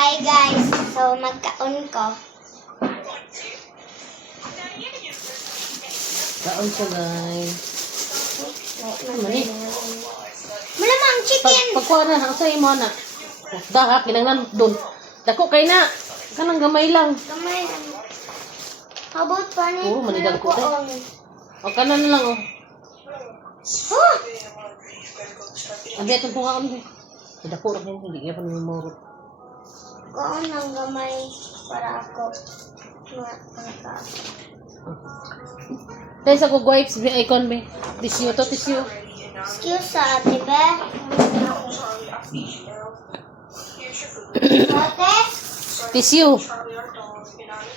Hi guys, so magkaon ko. Kaon siya, guys. Mani. Malamang chicken. Pagkuha na, ang sa'yo mo na. Daha, kinanglan doon. Dako kay na. Kanang gamay lang. Kamay. How about panin? Oo, manidag ko, te. Kaon. O, kanan na lang, oh. Oh! Abi, atong kung kaon. Dako rin, hindi kaya pa namin morot. Kaon ng gamay para ako. Tayo sa kugwipes, icon, be. Tissue to, tissue. Excuse sa ate, be. Ate? Tissue.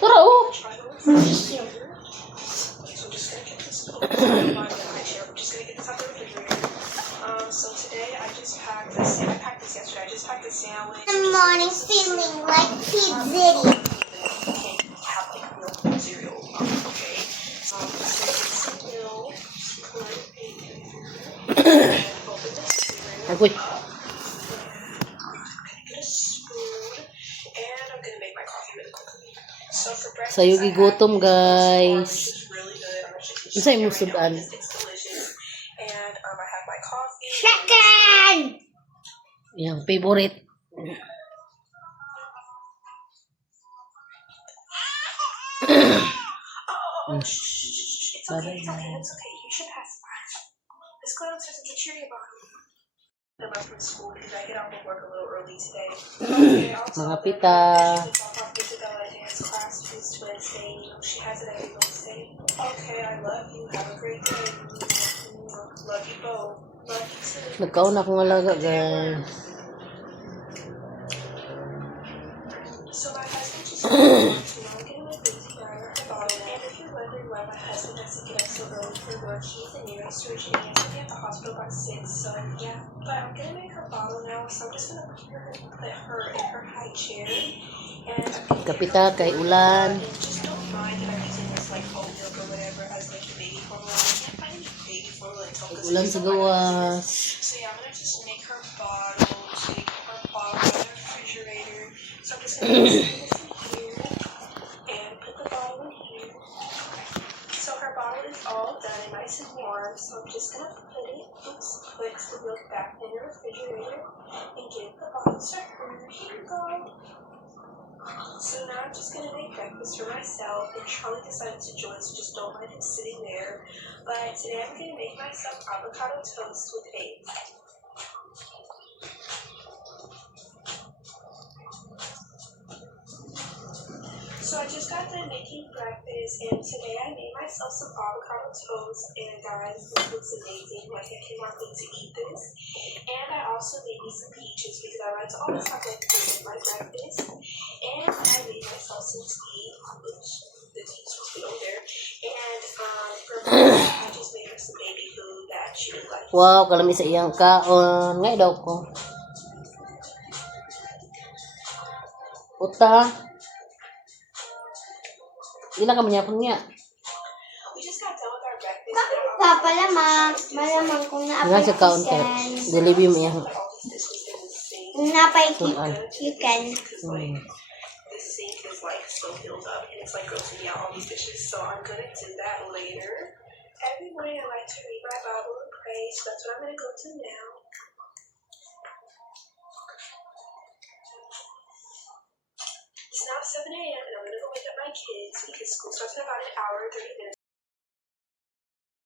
Tara, oh. Tissue. The morning feeling like pizza. Agoy. Sayo gigutom, guys. Ano sa'yo mo sudan? Chicken! Yang favorite. Sorry, It's okay. You should pass by. Let's go downstairs and get your bottle. I'm up from school because I get off of work a little early today. Mga pita. Isabella dance class this Wednesday. You know, she has it every Wednesday. Okay, I love you. Have a great day. Love you both. Love you too. Nagkaon akong alaga, guys. So my husband just I'm getting my boots down at the bottom. And if you're wondering why my husband has to get up so early for work, he's a neurosurgeon and he'll be at the hospital by 6. So yeah, but I'm gonna make her bottle now. So I'm just gonna put her in her high chair. And I'm gonna Kapita kay ulan. and just don't mind that I'm using this like oat milk or whatever as like the baby formula. I can't find any baby formula until because Ulan sa gawas. so yeah, I'm gonna just make her bottle. Take her bottle out of the refrigerator. So I'm just gonna put this in here and put the bottle in here. So her bottle is all done and nice and warm. So I'm just gonna put the milk back in the refrigerator and give the bottle to her. Here you go. So now I'm just gonna make breakfast for myself, and Charlie decided to join, so just don't mind him sitting there. But today I'm gonna make myself avocado toast with eggs. So I just got done making breakfast, and today I made myself some avocado toast, and guys, this looks amazing. Like, I cannot wait to eat this. And I also made me some peaches because I like to always have like fruit in my breakfast. And I made myself some tea, which the tea's supposed to be over there. And for breakfast, I just made her some baby food that she would like. Wow, kalami sa iyang kaon. Ngay daw ko. Puta. Ilan ka manyapon niya? We just got done with our breakfast. Bakit ka pala, ma? Malamang kung Nga sa kaon ka. Delivery mo yan. napay Sudan. chicken. The sink is like so filled up and it's like grossing me out all these dishes. So I'm gonna do that later. Every morning I like to read my Bible and pray, so that's what I'm gonna go to now. It's now 7 a.m. and I'm gonna go wake up my kids because school starts in about an hour and 30 minutes.